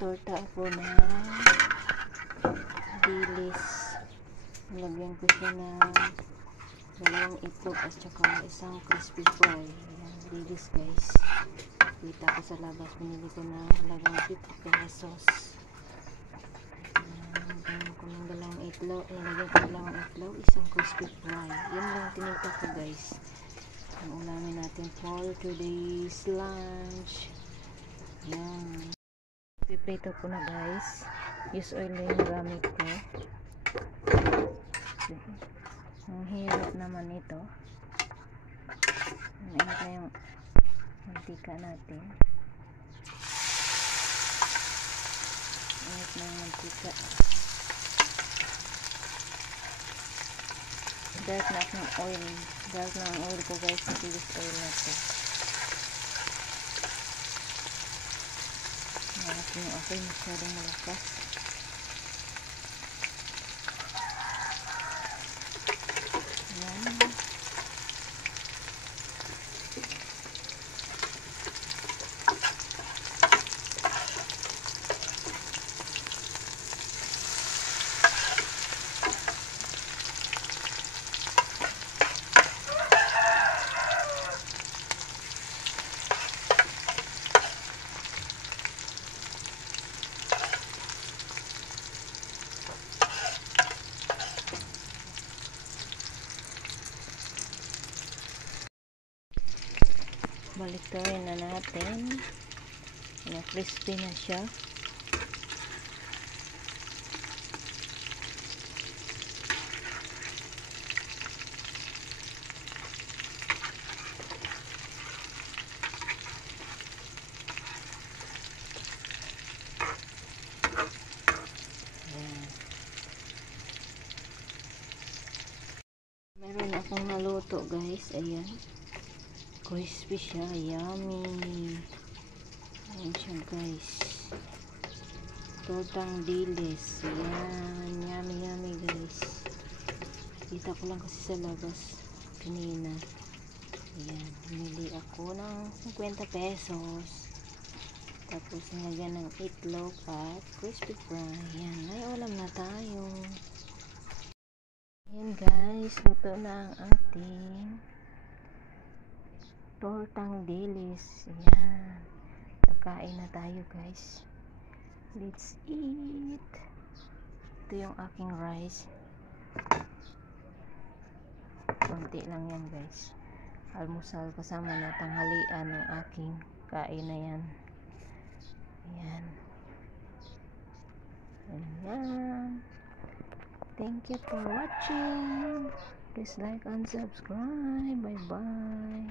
Magtotorta ako ng dilis. Nilagyan ko siya ng dalawang itlog at saka isang crispy fry. Ayan, dilis guys. Kita ko sa labas, pinili ko na halagang 50 pesos. Nilagyan ko ng dalawang itlog, isang crispy fry. Yan lang tinita ko guys. Ang ulamin natin for today's lunch. Yan. Piprito ko na guys. Use oil na yung gamit ko. Ang hirap naman ito. Mainit na yung mantika natin. Mainit na yung mantika. Dark na ng oil. Dark na ang oil ko guys. Matilis oil na ito. Malaking yung apoy. Masyadong malakas. Yan. Baliktarin na natin. Na crispy na siya. Ayan. Meron akong naluto guys. Ayan. Crispy siya, yummy. Ayan siya guys. Tortang dilis. Ayan, yummy guys. Kita ko lang kasi sa labas kanina. Ayan, humili ako ng 50 pesos. Tapos nilagyan ng itlog at crispy fry. Ayan, may ulam na tayo. Ayan guys, luto na ang ating tortang dilis. Ayan. Kakain na tayo guys. Let's eat. Ito yung aking rice. Konti lang yan guys. Almusal kasama na tanghalian ng aking kain na yan. Ayan. Ayan. Thank you for watching. Please like and subscribe. Bye bye.